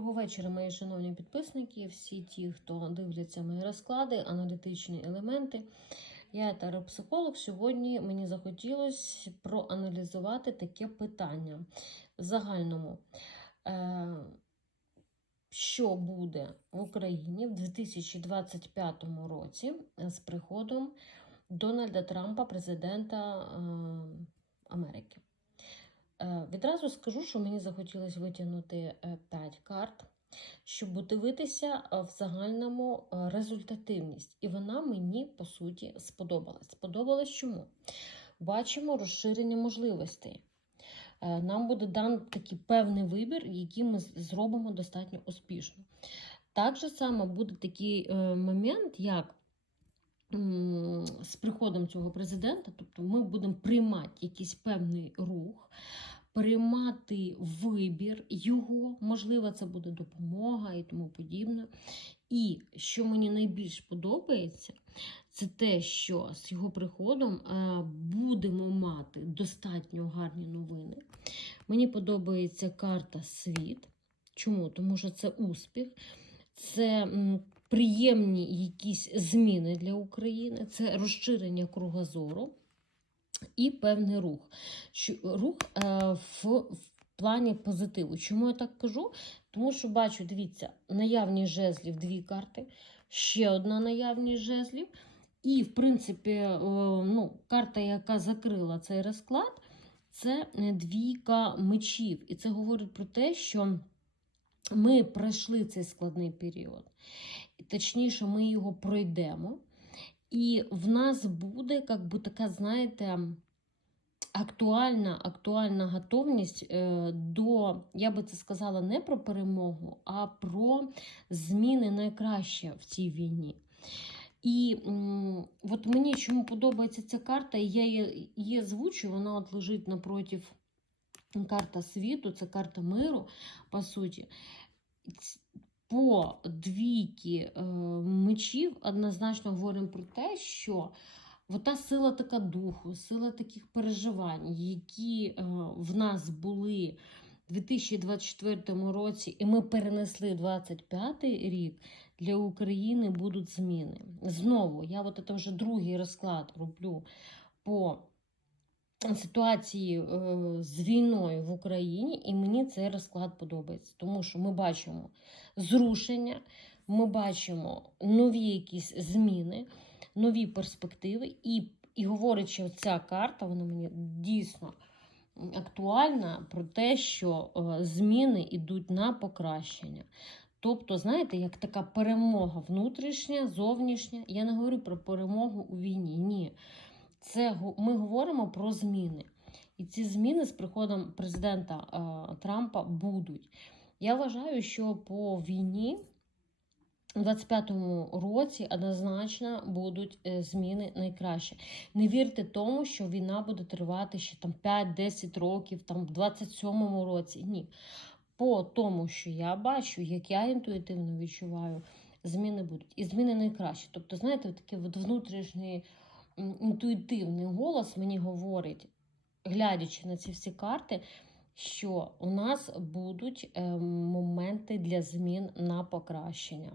Доброго вечора, мої шановні підписники, всі ті, хто дивляться мої розклади, аналітичні елементи. Я таропсихолог. Сьогодні мені захотілося проаналізувати таке питання в загальному. Е, Що буде в Україні в 2025 році з приходом Дональда Трампа, президента е, Америки? Е, Відразу скажу, що мені захотілося витягнути 5 карт, щоб дивитися е, в загальному е, результативність. І вона мені, по суті, сподобалась. Сподобалась чому? Бачимо розширення можливостей. Е, Нам буде дан такий певний вибір, який ми зробимо достатньо успішно. Так само буде такий е, момент, як з приходом цього президента, тобто ми будемо приймати якийсь певний рух, приймати вибір його, можливо, це буде допомога і тому подібне. І що мені найбільш подобається, це те, що з його приходом е, будемо мати достатньо гарні новини. Мені подобається карта світ. Чому? Тому що це успіх, це приємні якісь зміни для України, це розширення кругозору і певний рух. Рух е, в, плані позитиву. Чому я так кажу? Тому що бачу, дивіться, наявність жезлів дві карти, ще одна наявність жезлів. І, в принципі, е, ну, карта, яка закрила цей розклад, це е, двійка мечів. І це говорить про те, що ми пройшли цей складний період. Точніше, ми його пройдемо. І в нас буде, як би така, знаєте, актуальна, актуальна готовність е, до, я би це сказала, не про перемогу, а про зміни найкраще в цій війні. І от мені чому подобається ця карта, я її, її озвучую, вона от лежить напротив карта світу, це карта миру, по суті. По двійки е, мечів однозначно говоримо про те, що та сила така духу, сила таких переживань, які е, в нас були в 2024 році, і ми перенесли в 2025 рік, для України будуть зміни. Знову, я от це вже другий розклад роблю по ситуації е, з війною в Україні, і мені цей розклад подобається, тому що ми бачимо зрушення, ми бачимо нові якісь зміни, нові перспективи, і, і говорить, що ця карта, вона мені дійсно актуальна про те, що е, зміни йдуть на покращення. Тобто, знаєте, як така перемога внутрішня, зовнішня. Я не говорю про перемогу у війні. Ні. Це ми говоримо про зміни. І ці зміни з приходом президента е, Трампа будуть. Я вважаю, що по війні у 25-му році однозначно будуть е, зміни найкраще. Не вірте тому, що війна буде тривати ще там 5-10 років, там в 27-му році. Ні. По тому, що я бачу, як я інтуїтивно відчуваю, зміни будуть. І зміни найкраще. Тобто, знаєте, такий от внутрішній м, інтуїтивний голос мені говорить, глядячи на ці всі карти, що у нас будуть е, моменти для змін на покращення.